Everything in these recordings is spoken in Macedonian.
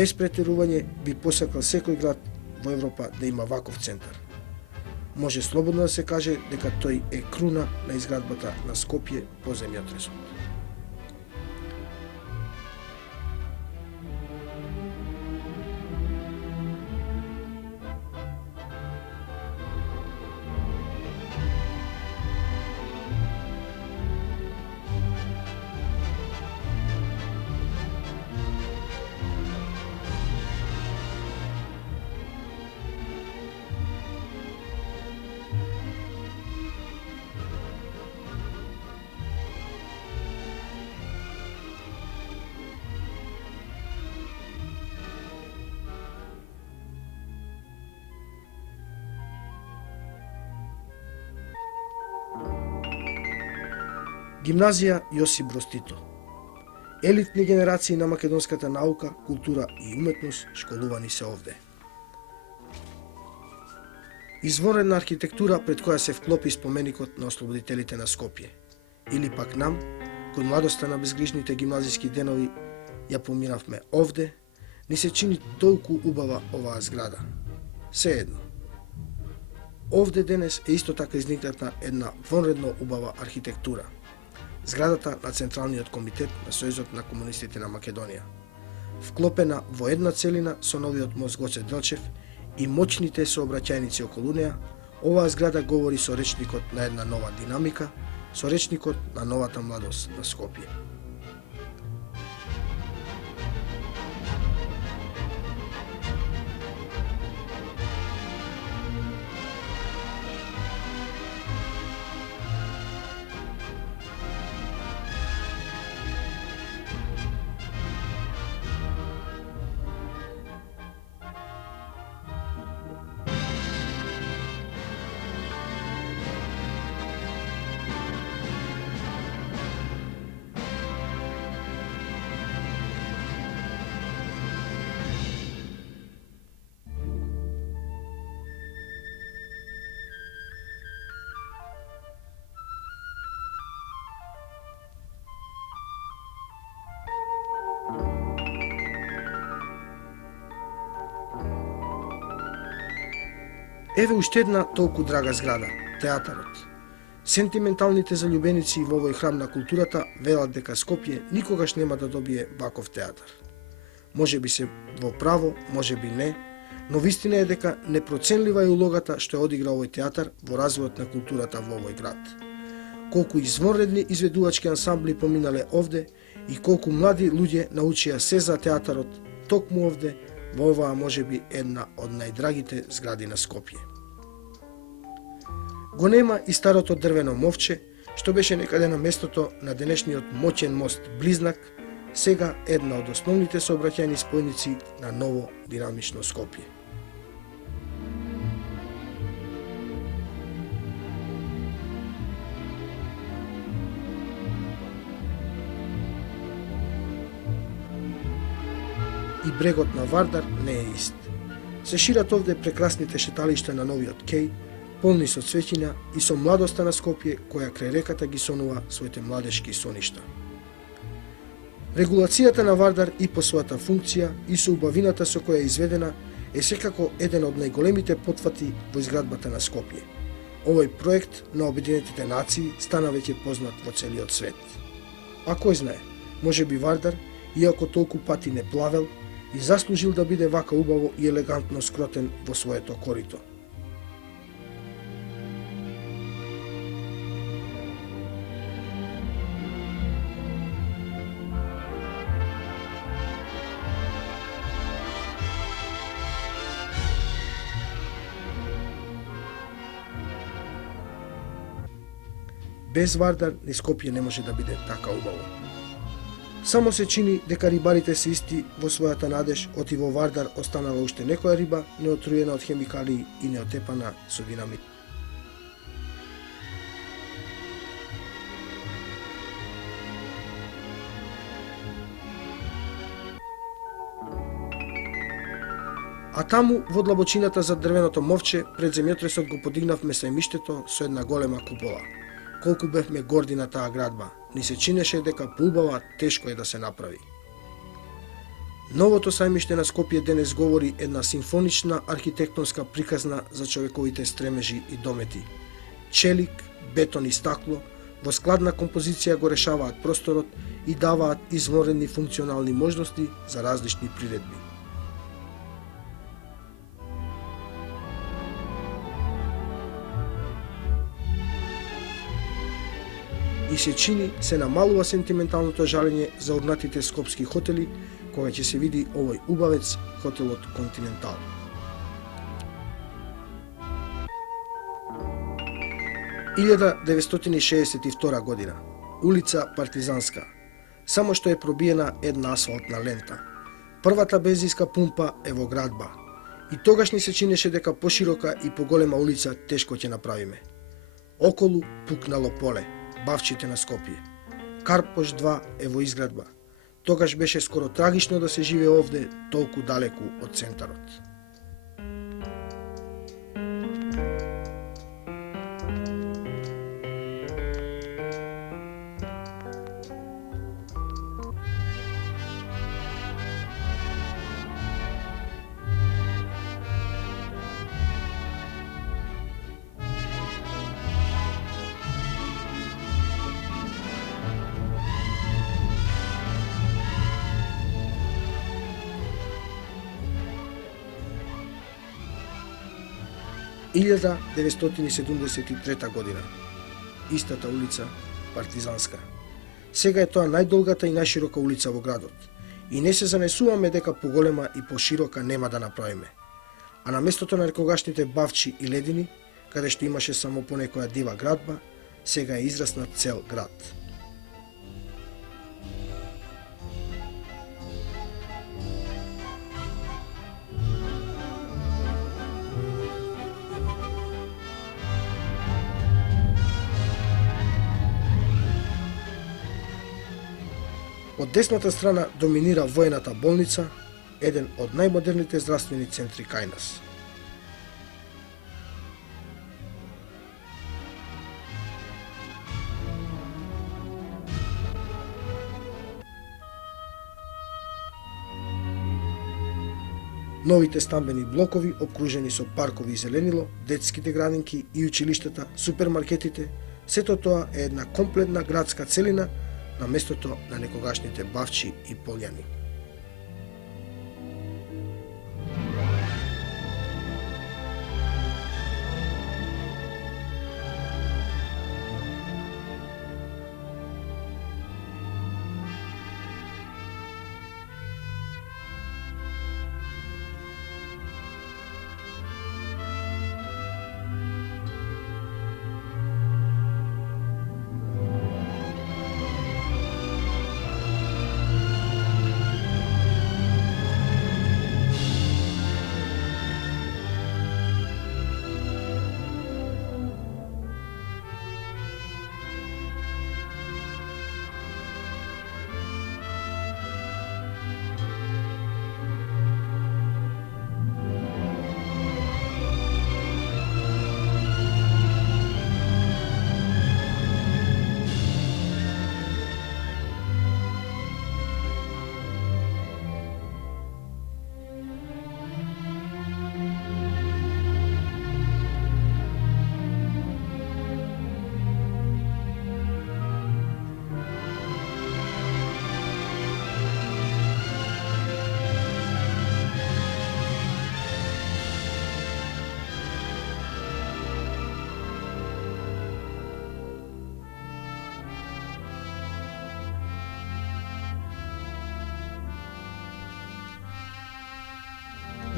Без претерување би посакал секој град во Европа да има ваков центар. Може слободно да се каже дека тој е круна на изградбата на Скопје по земјотресот. Гимназија Јосип Брз Тито. Елитни генерации на македонската наука, култура и уметност школувани се овде. Изворена архитектура пред која се вклопи споменикот на ослободителите на Скопје. Или пак нам, кој младоста на безгрижните гимназиски денови ја поминавме овде, ни се чини толку убава оваа зграда. Сеедно. Овде денес е исто така изникната една вонредно убава архитектура. Зградата на Централниот комитет на Сојузот на комунистите на Македонија. Вклопена во една целина со новиот мост Гоце Делчев и моćните сообраќајници околу неа, оваа зграда говори со речникот на една нова динамика, со речникот на новата младост на Скопје. Еве уште една толку драга зграда, театарот. Сентименталните залюбеници во овој храм на културата велат дека Скопје никогаш нема да добие ваков театар. Може би се во право, може би не, но вистина е дека непроценлива е улогата што ја одигра овој театар во развојот на културата во овој град. Колку извонредни изведувачки ансамбли поминале овде и колку млади луѓе научија се за театарот токму овде, во оваа можеби една од најдрагите згради на Скопје. Го нема и старото дрвено мовче, што беше некаде на местото на денешниот моќен мост Близнак, сега една од основните сообраќајни спојници на ново динамично Скопје. И брегот на Вардар не е ист. Се шират овде прекрасните шеталишта на новиот кеј, полни со цвеќиња и со младоста на Скопје која крај реката ги сонува своите младешки соништа. Регулацијата на Вардар и по својата функција и со убавината со која е изведена е секако еден од најголемите потфати во изградбата на Скопје. Овој проект на Обединетите нации стана веќе познат во целиот свет. А кој знае, може би Вардар, иако толку пати не плавел, и заслужил да биде вака убаво и елегантно скротен во своето корито. Без Вардар ни Скопје не може да биде така убаво. Само се чини дека рибарите се исти во својата надеж, оти во Вардар останала уште некоја риба неотруена од хемикалии и неотепана со динамит. А таму, во длабочината за дрвеното мовче, пред земјотресот го подигнавме сајмиштето со една голема купола. Колку бевме горди на таа градба, ни се чинеше дека поубава тешко е да се направи. Новото сајмиште на Скопје денес говори една симфонична архитектонска приказна за човековите стремежи и домети. Челик, бетон и стакло во складна композиција го решаваат просторот и даваат изворени функционални можности за различни приредби. И се чини се намалува сентименталното жалење за урнатите скопски хотели, кога ќе се види овој убавец, хотелот Континентал. – 1962 година, улица Партизанска, само што е пробиена една асфалтна лента. Првата бензинска пумпа е во градба. И тогаш ни се чинеше дека поширока и поголема улица тешко ќе направиме. Околу пукнало поле, бавчите на Скопје. Карпош 2 е во изградба. Тогаш беше скоро трагично да се живее овде, толку далеку од центарот. – 1973 година, истата улица Партизанска. Сега е тоа најдолгата и најширока улица во градот. И не се занесуваме дека поголема и поширока нема да направиме. А на местото на некогашните бавчи и ледини, каде што имаше само понекоја дива градба, сега е израснат цел град. Од десната страна доминира воената болница, еден од најмодерните здравствени центри кај нас. Новите стамбени блокови, обкружени со паркови и зеленило, детските градинки и училиштата, супермаркетите, сето тоа е една комплетна градска целина на местото на некогашните бавчи и полјани.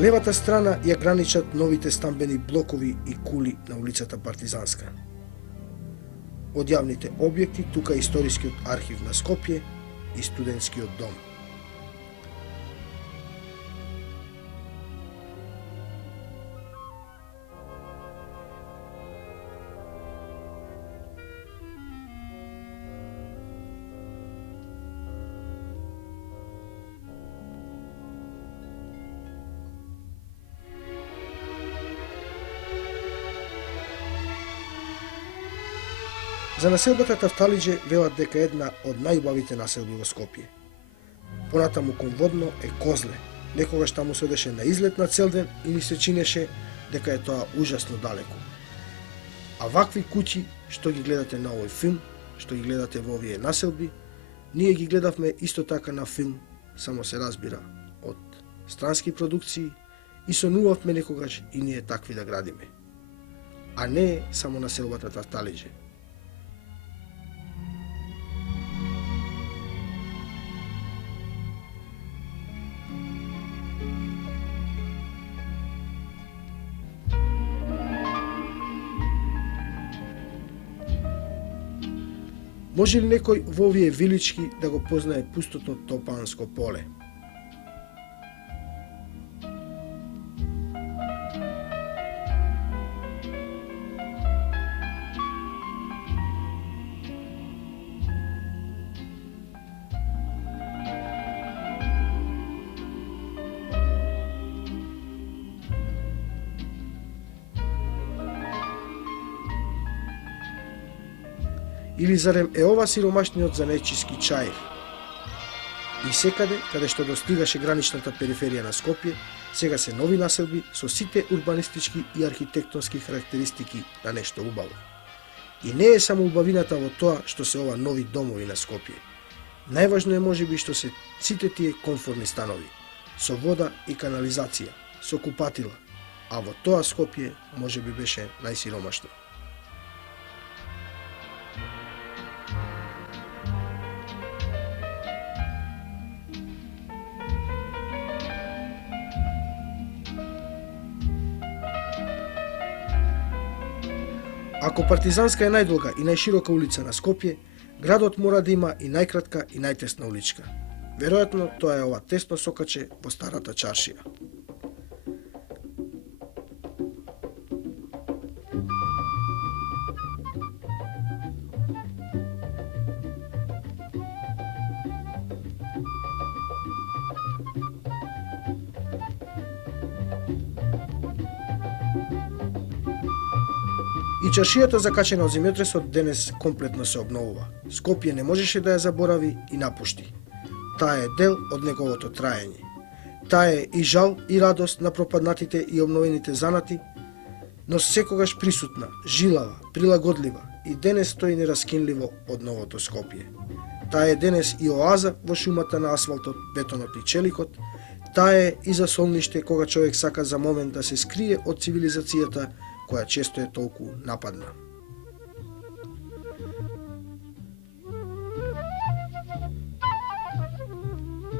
Левата страна ја граничат новите стамбени блокови и кули на улицата Партизанска. Од јавните објекти тука историскиот архив на Скопје и студентскиот дом. За населбата Тафталиџе велат дека е една од најубавите населби во Скопје. Понатаму кон Водно е Козле. Некогаш таму се одеше на излет на цел ден и ни се чинеше дека е тоа ужасно далеко. А вакви куќи што ги гледате на овој филм, што ги гледате во овие населби, ние ги гледавме исто така на филм, само се разбира од странски продукции, и сонувавме некогаш и ние такви да градиме. А не само населбата Тарталиџе. Може ли некој во овие вилички да го познае пустото Топанско поле? Или зарем е ова сиромашниот занечиски чаир? И секаде, каде што достигаше граничната периферија на Скопје, сега се нови населби со сите урбанистички и архитектонски карактеристики на нешто убаво. И не е само убавината во тоа што се ова нови домови на Скопје. Најважно е можеби што се сите тие комфорни станови, со вода и канализација, со купатила, а во тоа Скопје можеби беше најсиромашно. Ако Партизанска е најдолга и најширока улица на Скопје, градот мора да има и најкратка и најтесна уличка. Веројатно тоа е ова тесно сокаче во старата чаршија. И чаршијата закачена од земјотресот денес комплетно се обновува. Скопје не можеше да ја заборави и напушти. Таа е дел од неговото траење. Таа е и жал и радост на пропаднатите и обновените занати, но секогаш присутна, жилава, прилагодлива и денес стои нераскинливо од новото Скопје. Таа е денес и оаза во шумата на асфалтот, бетонот и челикот. Таа е и за солниште кога човек сака за момент да се скрие од цивилизацијата која често е толку нападна.